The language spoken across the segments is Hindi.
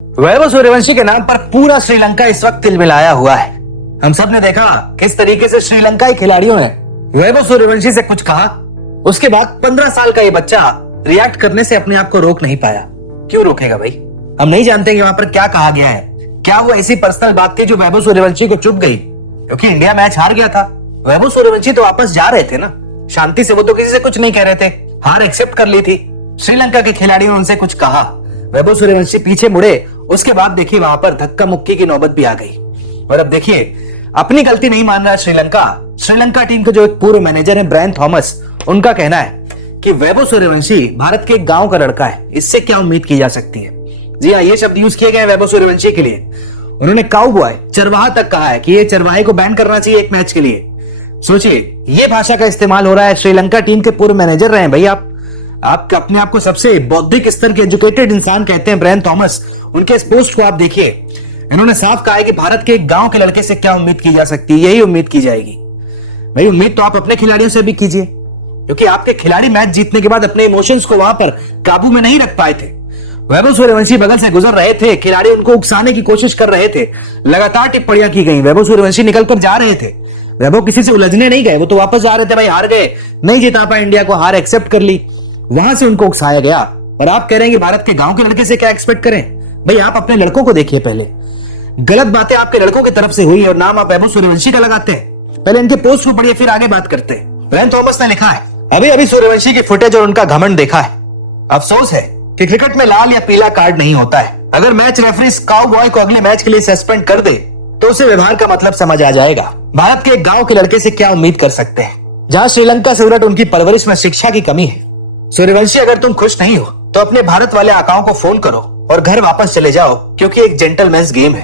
वैभव सूर्यवंशी के नाम पर पूरा श्रीलंका इस वक्त तिलमिलाया हुआ है। हम सब ने देखा किस तरीके से श्रीलंकाई खिलाड़ियों ने वैभव सूर्यवंशी से कुछ कहा। उसके बाद 15 साल का ये बच्चा रिएक्ट करने से अपने आप को रोक नहीं पाया। क्यों रोकेगा भाई? हम नहीं जानते कि वहां पर क्या कहा गया है। क्या वो ऐसी पर्सनल बात थी जो वैभव सूर्यवंशी को चुभ गई? क्योंकि इंडिया मैच हार गया था। वैभव सूर्यवंशी तो वापस जा रहे थे ना, शांति से। वो तो किसी से कुछ नहीं कह रहे थे, हार एक्सेप्ट कर ली थी। श्रीलंका के खिलाड़ियों ने उनसे कुछ कहा, वैभव सूर्यवंशी पीछे मुड़े। उसके बाद देखिए वहां पर धक्का मुक्की की नौबत भी आ गई। और अब देखिए अपनी गलती नहीं मान रहा श्रीलंका टीम के जो एक पूर्व मैनेजर है ब्रायन थॉमस, उनका कहना है कि वैभव सूर्यवंशी भारत के एक गांव का लड़का है, इससे क्या उम्मीद की जा सकती है। जी हाँ, ये शब्द यूज किए गए वैभव सूर्यवंशी के लिए। उन्होंने काउबॉय, चरवाहा तक कहा है कि ये चरवाहे को बैन करना चाहिए एक मैच के लिए। सोचिए, ये भाषा का इस्तेमाल हो रहा है। श्रीलंका टीम के पूर्व मैनेजर रहे हैं भाई आप अपने आप को सबसे बौद्धिक स्तर के एजुकेटेड इंसान कहते हैं ब्रायन थॉमस। उनके इस पोस्ट को आप देखिए, इन्होंने साफ कहा है कि भारत के एक गांव के लड़के से क्या उम्मीद की जा सकती है। यही उम्मीद की जाएगी भाई। उम्मीद तो आप अपने खिलाड़ियों से भी कीजिए, क्योंकि आपके खिलाड़ी मैच जीतने के बाद अपने इमोशंस को वहां पर काबू में नहीं रख पाए थे। वैभव सूर्यवंशी बगल से गुजर रहे थे, खिलाड़ी उनको उकसाने की कोशिश कर रहे थे, लगातार टिप्पणियां की गई। वैभव सूर्यवंशी निकलकर जा रहे थे। वैभव किसी से उलझने नहीं गए, वो तो वापस जा रहे थे। भाई हार गए, नहीं जिता पाए इंडिया को, हार एक्सेप्ट कर ली, वहां से उनको उकसाया गया। और आप कह रहे हैं कि भारत के गांव के लड़के से क्या एक्सपेक्ट करें? भाई आप अपने लड़कों को देखिए पहले। गलत बातें आपके लड़कों की तरफ से हुई और नाम आप वैभव सूर्यवंशी का लगाते हैं। पहले इनके पोस्ट को पढ़िए, फिर आगे बात करते हैं। ब्रायन थॉमस ने लिखा है, अभी सूर्यवंशी की फुटेज और उनका घमंड देखा है। अफसोस है कि क्रिकेट में लाल या पीला कार्ड नहीं होता है। अगर मैच रेफरी काउबॉय को अगले मैच के लिए सस्पेंड कर दे तो उसे व्यवहार का मतलब समझ आ जाएगा। भारत के एक गांव के लड़के से क्या उम्मीद कर सकते हैं, जहां श्रीलंका से उलट उनकी परवरिश में शिक्षा की कमी है। सूर्यवंशी, अगर तुम खुश नहीं हो तो अपने भारत वाले आकाओं को फोन करो और घर वापस चले जाओ, क्योंकि एक जेंटलमैन्स गेम है।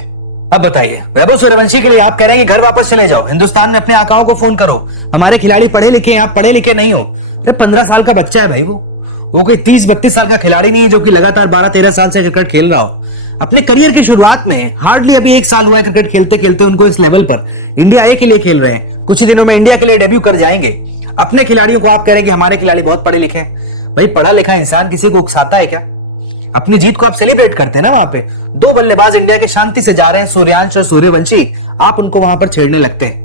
अब बताइए, वैभव सूर्यवंशी के लिए आप कह रहे हैं कि घर वापस चले जाओ, हिंदुस्तान में अपने आकाओं को फोन करो, हमारे खिलाड़ी पढ़े लिखे हैं, आप पढ़े लिखे नहीं हो। अरे 15 साल का बच्चा है भाई, वो कोई 30-32 साल का खिलाड़ी नहीं है जो कि लगातार 12-13 साल से क्रिकेट खेल रहा हो। अपने करियर की शुरुआत में हार्डली अभी 1 साल हुआ है क्रिकेट खेलते खेलते उनको इस लेवल पर। इंडिया ए के लिए खेल रहे हैं, कुछ ही दिनों में इंडिया के लिए डेब्यू कर जाएंगे। अपने खिलाड़ियों को आप कह रहे हैं कि हमारे खिलाड़ी बहुत पढ़े लिखे हैं। भाई पढ़ा लिखा इंसान किसी को उकसाता है क्या? अपनी जीत को आप सेलिब्रेट करते हैं ना। वहां पे 2 बल्लेबाज इंडिया के शांति से जा रहे हैं, सूर्यांश और सूर्यवंशी, आप उनको वहां पर छेड़ने लगते हैं।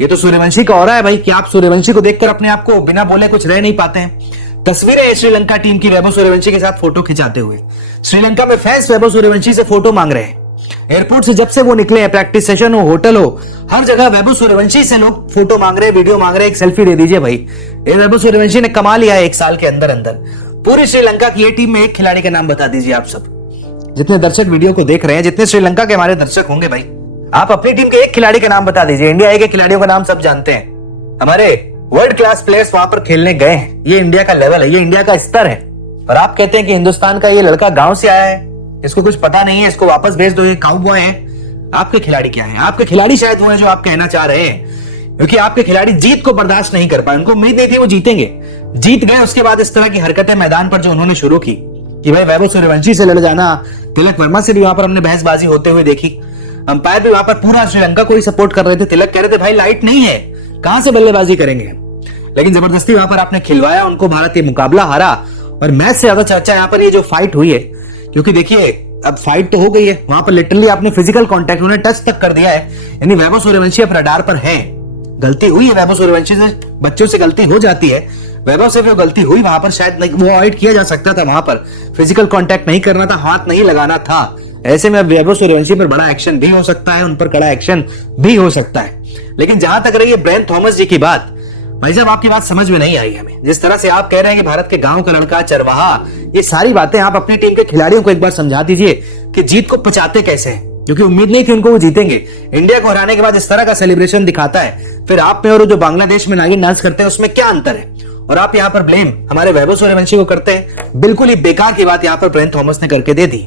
ये तो सूर्यवंशी का ऑरा है भाई कि आप सूर्यवंशी को देखकर अपने आप को बिना बोले कुछ रह नहीं पाते हैं। तस्वीरें श्रीलंका टीम की वैभव सूर्यवंशी के साथ फोटो खिंचाते हुए। श्रीलंका में फैंस वैभव सूर्यवंशी से फोटो मांग रहे हैं। एयरपोर्ट से जब से वो निकले हैं, प्रैक्टिस सेशन हो, होटल हो, हर जगह वैभव सूर्यवंशी से लोग फोटो मांग रहे हैं, वीडियो मांग रहे हैं, एक सेल्फी दे दीजिए भाई। ये वैभव सूर्यवंशी ने कमा लिया है 1 साल के अंदर अंदर। पूरी श्रीलंका की ये टीम में एक खिलाड़ी का नाम बता दीजिए आप सब, जितने दर्शक वीडियो को देख रहे हैं, जितने श्रीलंका के हमारे दर्शक होंगे भाई, आप अपनी टीम के एक खिलाड़ी का नाम बता दीजिए। इंडिया ए के खिलाड़ियों का नाम सब जानते हैं। हमारे वर्ल्ड क्लास प्लेयर्स वहां पर खेलने गए हैं। ये इंडिया का लेवल है, ये इंडिया का स्तर है। और आप कहते हैं कि हिंदुस्तान का ये लड़का गांव से आया है, इसको कुछ पता नहीं है, इसको वापस भेज दो, ये काउबॉय है। आपके खिलाड़ी क्या है? आपके खिलाड़ी शायद वो है जो आप कहना चाह रहे हैं, क्योंकि आपके खिलाड़ी जीत को बर्दाश्त नहीं कर पाए। उनको उम्मीद नहीं थी वो जीतेंगे, जीत गए। उसके बाद इस तरह की हरकतें मैदान पर जो उन्होंने शुरू की कि भाई वैभव सूर्यवंशी से लड़ जाना, तिलक वर्मा से भी वहां पर हमने बहसबाजी होते हुए देखी। अंपायर भी वहां पर पूरा श्रीलंका को ही सपोर्ट कर रहे थे। तिलक कह रहे थे भाई लाइट नहीं है, कहां से बल्लेबाजी करेंगे। लेकिन जबरदस्ती वहां पर आपने खिलवाया उनको, भारत ये मुकाबला हारा। और मैच से ज्यादा चर्चा यहाँ पर ये जो फाइट हुई है, क्योंकि देखिए अब फाइट तो हो गई है, वहां पर लिटरली आपने फिजिकल कांटेक्ट, उन्हें टच तक कर दिया है। यानी वैभव सूर्यवंशी अब रडार पर है। गलती हुई है वैभव सूर्यवंशी से, बच्चों से गलती हो जाती है। वैभव से भी गलती हुई, वहां पर शायद वो अवॉइड किया जा सकता था, वहां पर फिजिकल कांटेक्ट नहीं करना था, हाथ नहीं लगाना था। ऐसे में अब वैभव सूर्यवंशी पर बड़ा एक्शन भी हो सकता है, उन पर कड़ा एक्शन भी हो सकता है। लेकिन जहां तक रही है ब्रायन थॉमस जी की बात, भाई साहब आपकी बात समझ में नहीं आई हमें। जिस तरह से आप कह रहे हैं कि भारत के गांव का लड़का, चरवाहा, ये सारी बातें आप अपनी टीम के खिलाड़ियों को एक बार समझा दीजिए कि जीत को पचाते कैसे हैं, क्योंकि उम्मीद नहीं थी उनको वो जीतेंगे। इंडिया को हराने के बाद इस तरह का सेलिब्रेशन दिखाता है, फिर आप में और जो बांग्लादेश में नागिन डांस करते हैं उसमें क्या अंतर है? और आप यहाँ पर ब्लेम हमारे वैभव सूर्यवंशी को करते हैं। बिल्कुल ही बेकार की बात यहाँ पर ब्रायन थॉमस ने करके दे दी।